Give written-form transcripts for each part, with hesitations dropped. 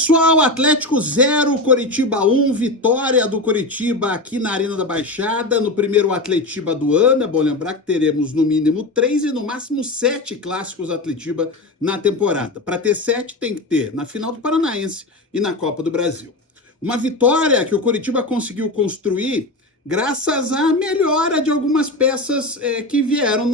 Pessoal, Atlético 0, Coritiba 1, vitória do Coritiba aqui na Arena da Baixada, no primeiro Atletiba do ano. É bom lembrar que teremos no mínimo 3 e no máximo 7 clássicos Atletiba na temporada. Para ter 7 tem que ter na final do Paranaense e na Copa do Brasil. Uma vitória que o Coritiba conseguiu construir graças à melhora de algumas peças que vieram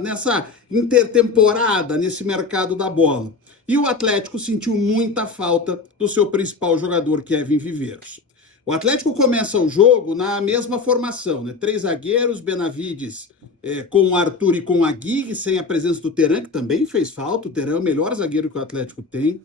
nessa intertemporada, nesse mercado da bola. E o Atlético sentiu muita falta do seu principal jogador, Kevin Viveiros. O Atlético começa o jogo na mesma formação, né? 3 zagueiros, Benavides com o Arthur e com o Aguirre, sem a presença do Terán, que também fez falta. O Terán é o melhor zagueiro que o Atlético tem.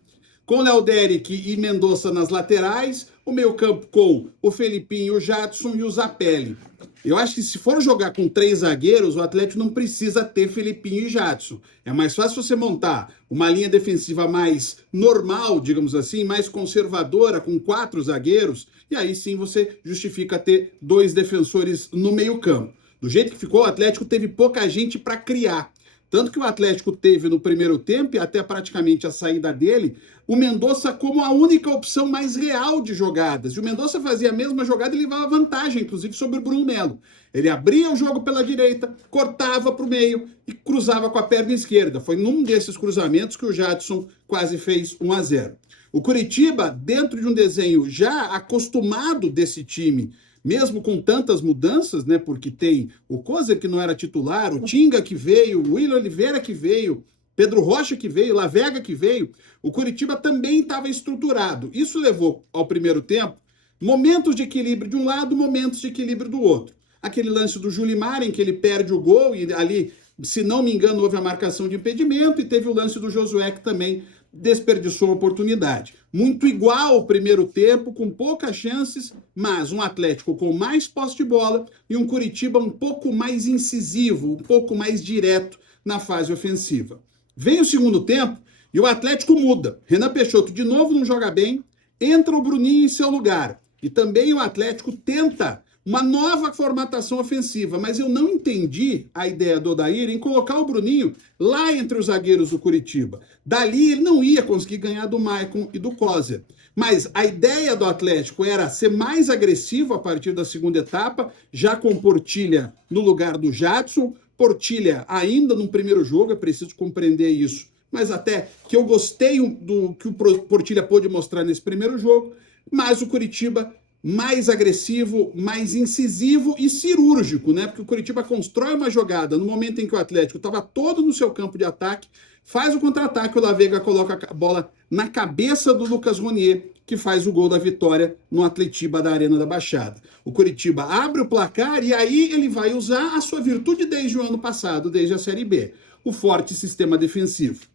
Com Léo Derick e Mendonça nas laterais, o meio-campo com o Felipinho, o Jadson e o Zapelli. Eu acho que se for jogar com 3 zagueiros, o Atlético não precisa ter Felipinho e Jadson. É mais fácil você montar uma linha defensiva mais normal, digamos assim, mais conservadora, com 4 zagueiros, e aí sim você justifica ter 2 defensores no meio-campo. Do jeito que ficou, o Atlético teve pouca gente para criar. Tanto que o Atlético teve no primeiro tempo, e até praticamente a saída dele, o Mendonça como a única opção mais real de jogadas. E o Mendonça fazia a mesma jogada e levava vantagem, inclusive, sobre o Bruno Melo. Ele abria o jogo pela direita, cortava para o meio e cruzava com a perna esquerda. Foi num desses cruzamentos que o Jadson quase fez 1-0. O Coritiba, dentro de um desenho já acostumado desse time, mesmo com tantas mudanças, né? Porque tem o Kozer que não era titular, o Tinga que veio, o Willian Oliveira que veio, Pedro Rocha que veio, Lavega que veio, o Coritiba também estava estruturado. Isso levou ao primeiro tempo momentos de equilíbrio de um lado, momentos de equilíbrio do outro. Aquele lance do Julimar em que ele perde o gol e ali, se não me engano, houve a marcação de impedimento, e teve o lance do Josué que também desperdiçou a oportunidade. Muito igual ao primeiro tempo, com poucas chances, mas um Atlético com mais posse de bola e um Coritiba um pouco mais incisivo, um pouco mais direto na fase ofensiva. Vem o segundo tempo e o Atlético muda. Renan Peixoto de novo não joga bem, entra o Bruninho em seu lugar. E também o Atlético tenta uma nova formatação ofensiva, mas eu não entendi a ideia do Odair em colocar o Bruninho lá entre os zagueiros do Coritiba. Dali ele não ia conseguir ganhar do Maicon e do Kozer. Mas a ideia do Atlético era ser mais agressivo a partir da segunda etapa, já com Portilha no lugar do Jadson. Portilha ainda no primeiro jogo, é preciso compreender isso, mas até que eu gostei do que o Portilha pôde mostrar nesse primeiro jogo, mas o Coritiba mais agressivo, mais incisivo e cirúrgico, né? Porque o Coritiba constrói uma jogada no momento em que o Atlético estava todo no seu campo de ataque, faz o contra-ataque, o Lavega coloca a bola na cabeça do Lucas Ronier, que faz o gol da vitória no Atletiba da Arena da Baixada. O Coritiba abre o placar e aí ele vai usar a sua virtude desde o ano passado, desde a Série B, o forte sistema defensivo.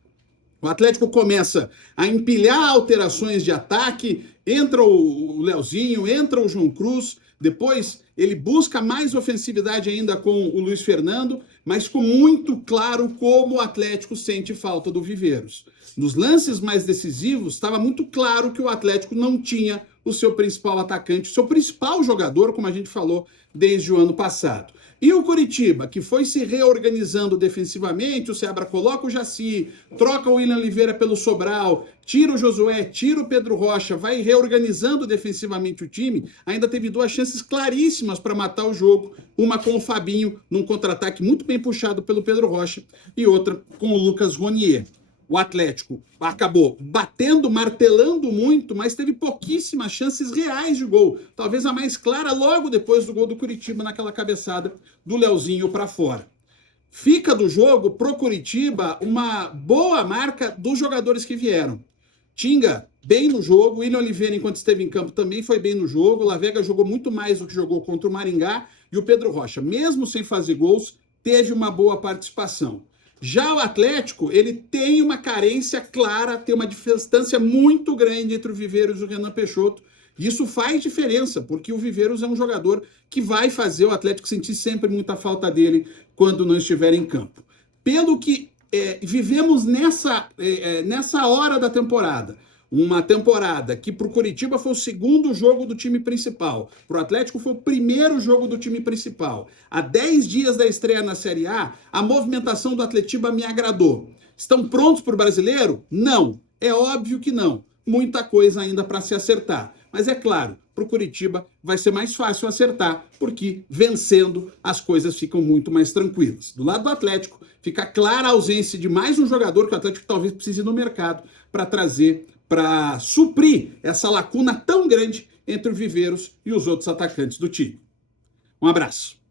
O Atlético começa a empilhar alterações de ataque, entra o Leozinho, entra o João Cruz, depois ele busca mais ofensividade ainda com o Luiz Fernando, mas ficou muito claro como o Atlético sente falta do Viveiros. Nos lances mais decisivos, estava muito claro que o Atlético não tinha o seu principal atacante, o seu principal jogador, como a gente falou desde o ano passado. E o Coritiba, que foi se reorganizando defensivamente, o Seabra coloca o Jaci, troca o Willian Oliveira pelo Sobral, tira o Josué, tira o Pedro Rocha, vai reorganizando defensivamente o time, ainda teve 2 chances claríssimas para matar o jogo, uma com o Fabinho, num contra-ataque muito bem puxado pelo Pedro Rocha, e outra com o Lucas Ronier. O Atlético acabou batendo, martelando muito, mas teve pouquíssimas chances reais de gol. Talvez a mais clara logo depois do gol do Coritiba, naquela cabeçada do Leozinho para fora. Fica do jogo pro Coritiba uma boa marca dos jogadores que vieram. Tinga bem no jogo, Willian Oliveira, enquanto esteve em campo, também foi bem no jogo. O Lavega jogou muito mais do que jogou contra o Maringá. E o Pedro Rocha, mesmo sem fazer gols, teve uma boa participação. Já o Atlético, ele tem uma carência clara, tem uma distância muito grande entre o Viveiros e o Renan Peixoto. E isso faz diferença, porque o Viveiros é um jogador que vai fazer o Atlético sentir sempre muita falta dele quando não estiver em campo. Pelo que vivemos nessa hora da temporada, uma temporada que para o Coritiba foi o segundo jogo do time principal, para o Atlético foi o primeiro jogo do time principal. Há 10 dias da estreia na Série a movimentação do Atletiba me agradou. Estão prontos para o brasileiro? Não, é óbvio que não. muita coisa ainda para se acertar. Mas é claro, para o Coritiba vai ser mais fácil acertar, porque vencendo as coisas ficam muito mais tranquilas. Do lado do Atlético, fica clara a ausência de mais um jogador que o Atlético talvez precise no mercado para trazer, para suprir essa lacuna tão grande entre o Viveiros e os outros atacantes do time. Um abraço.